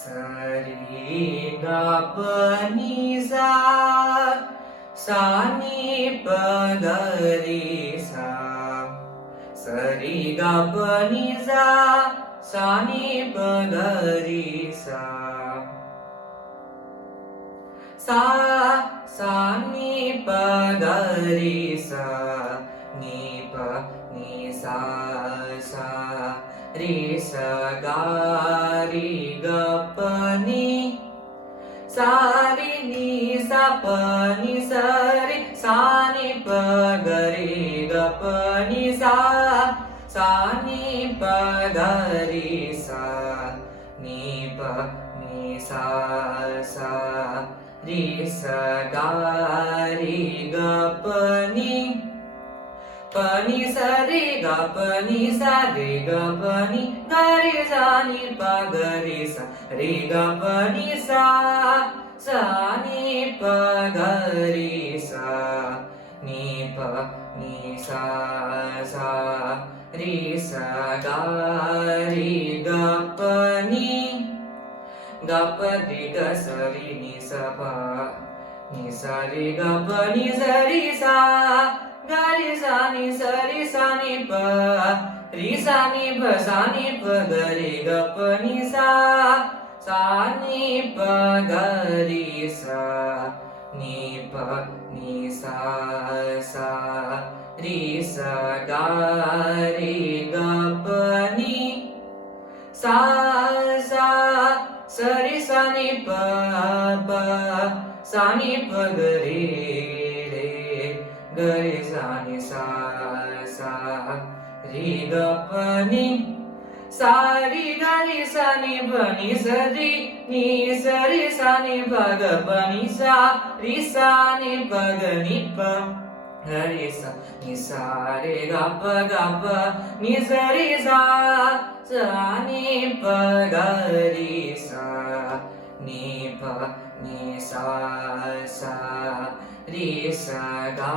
सरी ग प नि सा सा नि प ग रे सा सरी ग प नि सा सा नि प ग रे सा सा सा नि प ग रे सा नि प नि सा सा रे सा गा रे ग प नि सा रे नि सा प नि सा रे सा नि प ग रे ग प नि सा सा नि प ग रे सा नि प नि सा सा रे सा गा रे ग प नि प नि सा रे ग प नि सा रे ग प नि ग रे सा नि प ग रे सा रे ग प नि सा सा नि प ग रे सा नि प नि सा सा रे सा गा रे ग प नि ग प रे ग स रे नि स प नि स रे ग प नि स रे सा ग रे सा नि स रे सा नि प रे सा नि प सा नि प ग रे ग प नि सा सा नि प ग रे सा नि प नि सा सा रे सा गा रे ग प नि सा सा स रे सा नि प प सा नि प ग रे रे ग रे सा नि सा सा रे ग प नि सा रे ग रे सा नि प नि स रे नि स रे सा नि प ग प नि सा रे सा नि प ग नि प ग रे सा नि सा रे ग प नि स रे सा सा नि प ग रे सा नि प नि सा सा रे सा गा